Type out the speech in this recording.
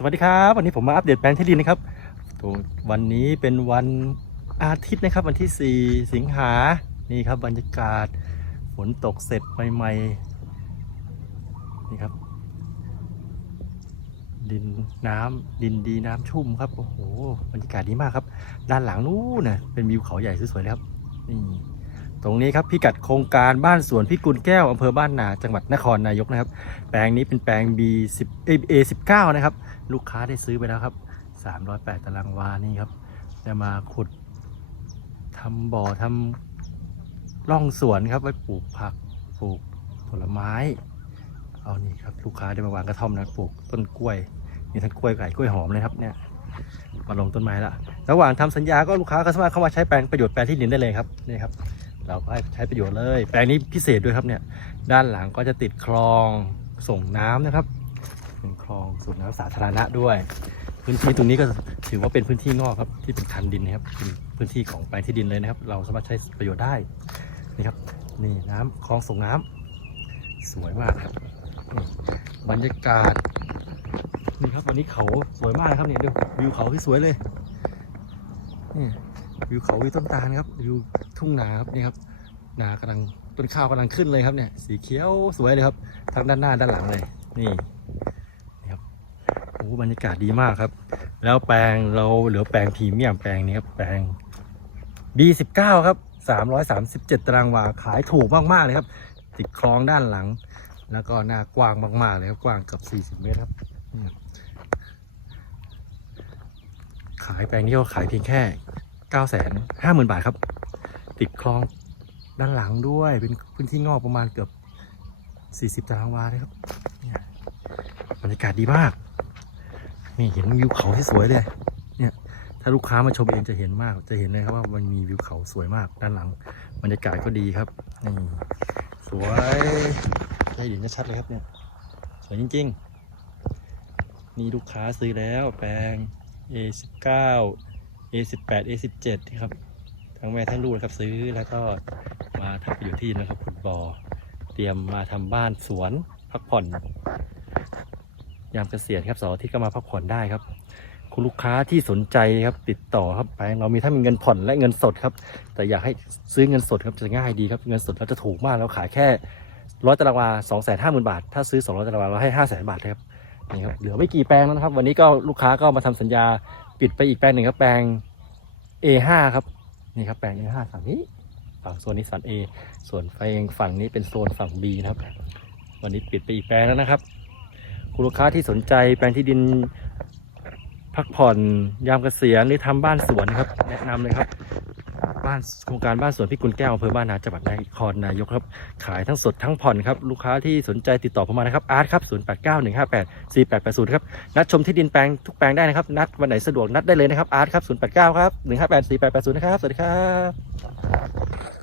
สวัสดีครับวันนี้ผมมาอัปเดตแปลงที่ดินนะครับตัววันนี้เป็นวันอาทิตย์นะครับ วันที่ 4 สิงหานี่ครับบรรยากาศฝนตกเสร็จใหม่ๆนี่ครับ ดินน้ำดินดีน้ำชุ่มครับโอ้โหบรรยากาศดีมากครับ ด้านหลังนู้นนะเป็นวิวเขาใหญ่สวยๆเลยครับนี่ตรงนี้ครับพิกัดโครงการบ้านสวนพิกุลแก้วอำเภอบ้านนาจังหวัดนครนายกนะครับ แปลงนี้เป็นแปลง B10 เอ้ย A19 นะครับ ลูกค้าได้ซื้อไปแล้วครับ 308 ตารางวานี่ครับจะมาขุดทำบ่อทำร่องสวนครับไว้ปลูกผักปลูกผลไม้ เอานี่ครับลูกค้าได้มาวางกระท่อมนะปลูกต้นกล้วยมีทั้งกล้วยไก่กล้วยหอมเลยครับเนี่ยมาลงต้นไม้ละระหว่างทำสัญญาก็ลูกค้าก็สามารถเข้ามาใช้แปลงประโยชน์แปลงที่ดินได้เลยครับนี่ครับ เราก็ให้ใช้ประโยชน์เลย แปลงนี้พิเศษด้วยครับเนี่ยด้านหลังก็จะติดคลองส่งน้ำนะครับ เป็นคลองสูบน้ำสาธารณะด้วย พื้นที่ตรงนี้ก็ถือว่าเป็นพื้นที่งอกครับที่เป็นคันดินนะครับเป็นพื้นที่ของแปลงที่ดินเลยนะครับ เราสามารถใช้ประโยชน์ได้นี่ครับนี่น้ำคลองส่งน้ำสวยมากครับบรรยากาศนี่ครับวันนี้เขาสวยมากครับเนี่ยดูวิวเขาที่สวยเลยนี่วิวเขาวิวต้นตาลครับวิวทุ่งนาครับนี่ครับนากำลังต้นข้าวกำลังขึ้นเลยครับเนี่ยสีเขียวสวยเลยครับทั้งด้านหน้าด้านหลังเลยนี่ บรรยากาศดีมากครับ แล้วแปลงเราเหลือแปลงพรีเมียมแปลงนี้ครับแปลง B19 ครับ337ตารางวาขายถูกมากๆเลยครับ ติดคลองด้านหลัง แล้วก็หน้ากว้างมากๆเลยครับ กว้างเกือบ40 เมตรครับนี่ครับ ขายแปลงนี้ก็ขายเพียงแค่ 950,000 บาทครับ ติดคลองด้านหลังด้วย เป็นพื้นที่งอกประมาณเกือบ 40 ตารางวาเลยครับเนี่ยบรรยากาศดีมาก นี่เห็นวิวเขาที่สวยเลย เนี่ย ถ้าลูกค้ามาชมเองจะเห็นมาก จะเห็นเลยครับว่ามันมีวิวเขาสวยมาก ด้านหลังบรรยากาศก็ดีครับนี่สวยได้เห็นชัดเลยครับเนี่ย สวยจริงๆ นี่ลูกค้าซื้อแล้วแปลง A19 A18 A17 ครับ ทั้งแม่ทั้งลูกครับซื้อแล้วก็มาทำประโยชน์ที่นะครับขุดบ่อเตรียมมาทำบ้านสวนพักผ่อน ยามเกษียณครับเสาร์อาทิตย์ก็มาพักผ่อนได้ครับ คุณลูกค้าที่สนใจครับติดต่อครับไปเรามีทั้งเงินผ่อนและเงินสดครับ แต่อยากให้ซื้อเงินสดครับจะง่ายดีครับเงินสดเราจะถูกมากเราขายแค่ร้อยตารางวาสองแสนห้าหมื่นบาท ถ้าซื้อสองร้อยตารางวาเราให้ห้าแสนบาทเลยครับนี่ครับเหลือไม่กี่แปลงแล้วนะครับ วันนี้ก็ลูกค้าก็มาทำสัญญาปิดไปอีกแปลงหนึ่งครับแปลง A5 ครับนี่ครับแปลง A5 ฝั่งนี้ฝั่งโซนนี้สัน A ส่วนแปลงฝั่งนี้เป็นโซนฝั่ง B นะครับ วันนี้ปิดไปอีกแปลงแล้วนะครับ คุณลูกค้าที่สนใจแปลงที่ดินพักผ่อนยามเกษียณหรือทำบ้านสวนครับ แนะนำเลยครับ บ้านโครงการบ้านสวนพิกุลแก้วอำเภอบ้านนาจังหวัดนครนายกครับ ขายทั้งสดทั้งผ่อนครับ ลูกค้าที่สนใจติดต่อผมมานะครับอาร์ตครับ0 8 9 1 5 8 4 8 8 0ครับนัดชมที่ดินแปลงทุกแปลงได้นะครับ นัดวันไหนสะดวกนัดได้เลยนะครับอาร์ตครับ0 8 9ครับ1 5 8 4 8 8 0นะครับสวัสดีครับ